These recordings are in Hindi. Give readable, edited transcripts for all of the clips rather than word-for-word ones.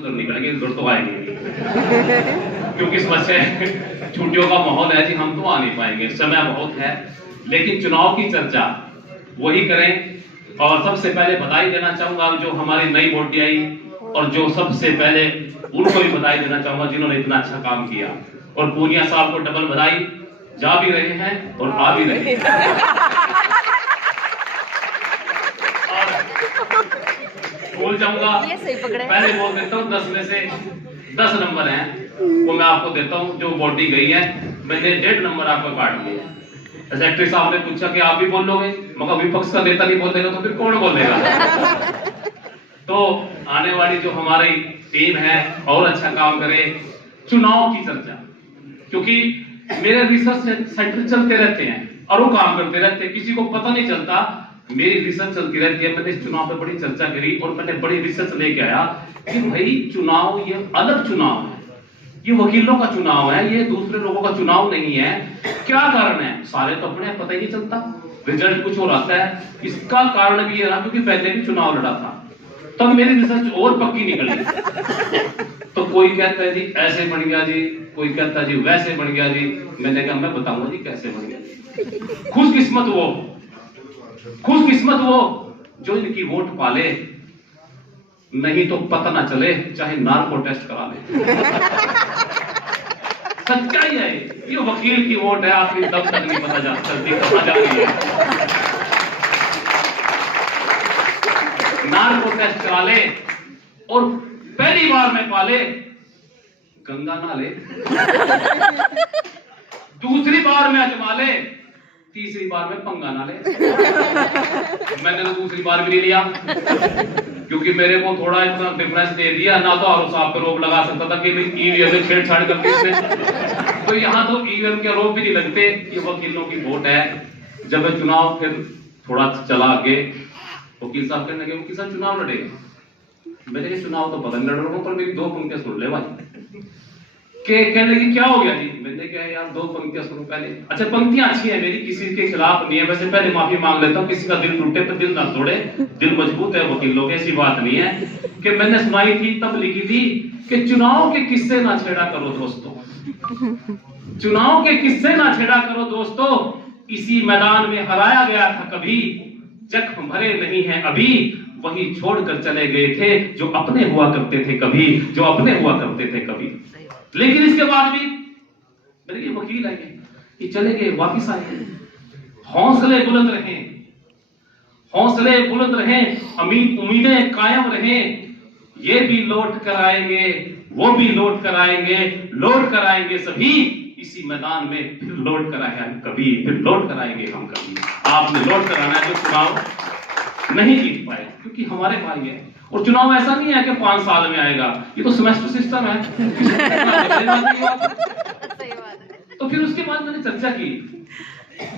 उधर निकलेंगे, इधर तो आएंगे क्योंकि इस वजह से छुट्टियों का माहौल है जी, हम तो आ नहीं पाएंगे, समय बहुत है। लेकिन चुनाव की चर्चा वही करें। और सबसे पहले बधाई देना चाहूंगा जो हमारी नई वोटी आई, और जो सबसे पहले उनको भी बधाई देना चाहूंगा जिन्होंने इतना अच्छा काम किया। और पूनिया साहब को डबल बधाई, जा भी रहे हैं और आ भी रहे हैं। बोल जाऊंगा, पहले बोल देता हूँ 10 में से 10 नंबर हैं वो मैं आपको देता हूँ जो बॉडी गई है। मैंने 1.5 नंबर आपको काट दिया। सेक्रेटरी साहब ने पूछा कि आप भी बोल लोगे, मगर विपक्ष का नेता नहीं बोलेगा तो फिर कौन बोलेगा। तो आने वाली जो हमारी टीम है और अच्छा काम करे। चुनाव की चर्चा, क्योंकि मेरे रिसर्च सेंटर चलते रहते हैं और वो काम करते रहते हैं, किसी को पता नहीं चलता मेरी रिसर्च चलती रहती है। मैंने इस चुनाव पे बड़ी चर्चा करी और मैंने बड़ी रिसर्च लेके आया कि भाई चुनाव ये अलग चुनाव है, ये वकीलों का चुनाव है, ये दूसरे लोगों का चुनाव नहीं है। क्या कारण है? सारे तो अपने पता ही नहीं चलता, रिजल्ट कुछ और आता है। इसका कारण भी ये रहा क्योंकि पहले भी चुनाव लड़ा था, तब तो मेरी रिसर्च और पक्की निकली। तो कोई कहता है जी ऐसे बन गया जी, कोई कहता है जी वैसे बन गया जी। मैंने कहा मैं बताऊंगा जी कैसे बन गया। खुशकिस्मत वो जो इनकी वोट पाले, नहीं तो पता ना चले, चाहे नार्को टेस्ट करा ले। सच्चाई है ये वकील की वोट है, आपकी तब तक नहीं पता चलती कहां जा रही है। नार्को टेस्ट करा ले और पहली बार में पाले गंगा ना ले, दूसरी बार में अजमा ले, तीसरी बार में पंगा ना ले। मैंने तो दूसरी बार भी नहीं लिया क्योंकि मेरे को थोड़ा इतना डिफरेंस दे दिया ना, तो आरोप साहब पे रोक लगा सकता था कि ईवीएम में छेड़छाड़ करके इसने। तो यहाँ तो ईवीएम के आरोप भी नहीं लगते, ये वकीलों की वोट है। जब चुनाव फिर थोड़ा चला आगे, वकील साहब कहने लगे वकील साहब चुनाव लड़ेगा। मैंने कहा चुनाव तो पता नहीं लड़ रहा हूँ, पर मेरी 2 पंक्तियां सुन ले भाई। कहने लगी क्या हो गया जी? मैंने कहा यार 2 पंक्तियां सुनो पहले। अच्छा पंक्तियां अच्छी है मेरी, किसी के खिलाफ नहीं है, वैसे पहले माफी मांग लेता हूँ, किसी का दिल टूटे पर दिल ना तोड़े, दिल मजबूत है वकीलों के, ऐसी बात नहीं है। कि मैंने सुनाई थी तब लिखी थी कि चुनाव के किस्से ना छेड़ा करो दोस्तों, चुनाव के किस्से ना छेड़ा करो दोस्तों, इसी मैदान में हराया गया था कभी, जख्म भरे नहीं है अभी, वही छोड़कर चले गए थे जो अपने हुआ करते थे कभी, जो अपने हुआ करते थे कभी। लेकिन इसके बाद भी मेरे ये वकील आए, ये चले गए, वापिस आए। हौसले बुलंद रहे, हौसले बुलंद रहे, उम्मीदें कायम रहे। ये भी लौट कर आएंगे, वो भी लौट कर आएंगे, लौट कर आएंगे सभी इसी मैदान में, फिर लौट कर आएंगे कभी, फिर लौट कर आएंगे हम कभी। आपने लौट कर आना है जो चुनाव नहीं जीत पाए, क्योंकि हमारे भाई है। और चुनाव ऐसा नहीं है कि 5 साल में आएगा, ये तो सेमेस्टर सिस्टम है। तो फिर उसके बाद मैंने चर्चा की,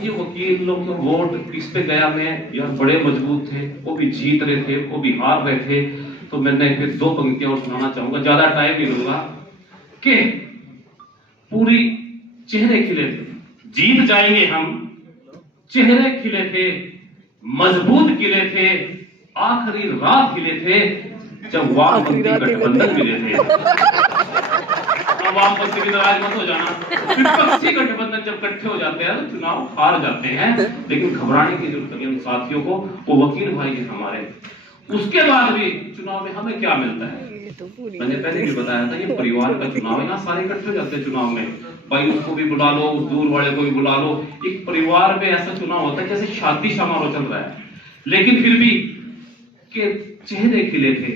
ये वकील लोग तो वोट इस पे गया मैं यार, बड़े मजबूत थे, वो भी जीत रहे थे, वो भी हार रहे थे। तो मैंने फिर 2 पंक्तियां और सुनाना चाहूंगा, ज्यादा टाइम नहीं लूंगा। कि पूरी चेहरे खिले थे, जीत जाएंगे हम, चेहरे खिले थे, मजबूत खिले थे, आखिरी रात खिले थे जब वामपंथी गठबंधन मिले थे। वामपंथी भी नाराज मत हो जाना, विपक्षी गठबंधन जब इकट्ठे हो जाते हैं तो चुनाव हार जाते हैं, लेकिन घबराने की जरूरत नहीं है साथियों को, वो वकील भाई है हमारे। उसके बाद भी चुनाव में हमें क्या मिलता है? मैंने पहले भी बताया था, ये परिवार का चुनाव है, यहाँ सारे इकट्ठे हो जाते हैं चुनाव में, भाई उसको भी बुला लो, उस दूर वाले को भी बुला लो। एक परिवार में ऐसा चुनाव होता है जैसे शादी समारोह चल रहा है, लेकिन फिर भी के चेहरे खिले थे,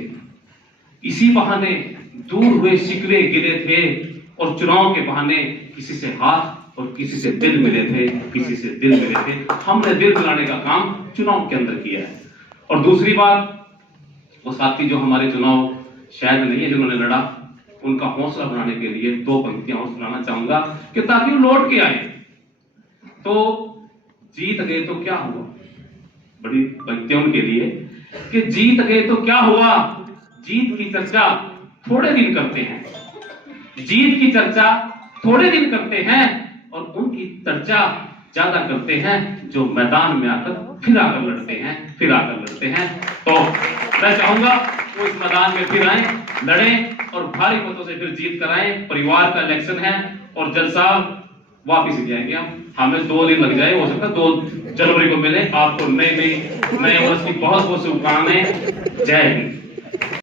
इसी बहाने दूर हुए शिकवे गिले थे, और चुनाव के बहाने किसी से हाथ और किसी से दिल मिले थे, किसी से दिल मिले थे। हमने दिल मिलाने का काम चुनाव के अंदर किया है। और दूसरी बात, वो साथी जो हमारे चुनाव शायद नहीं है जिन्होंने लड़ा, उनका हौसला बनाने के लिए 2 पंक्तियां और सुनाना चाहूंगा कि ताकि वो लौट के आए। तो जीत गए तो क्या हुआ, बड़ी पंक्तियों के लिए कि जीत गए तो क्या हुआ, जीत की चर्चा थोड़े दिन करते हैं, जीत की चर्चा थोड़े दिन करते हैं, और उनकी चर्चा ज्यादा करते हैं जो मैदान में आकर फिर आकर लड़ते हैं, फिर आकर लड़ते हैं। तो मैं चाहूंगा वो इस मैदान में फिर आए, लड़ें और भारी मतों से फिर जीत कराएं। परिवार का इलेक्शन है और जलसा वापिस ले आएंगे हम। हमें 2 दिन लग जाए, हो सकता है 2 जनवरी को मिले। आपको नए वर्ष की बहुत बहुत शुभकामनाएं। जय हिंद।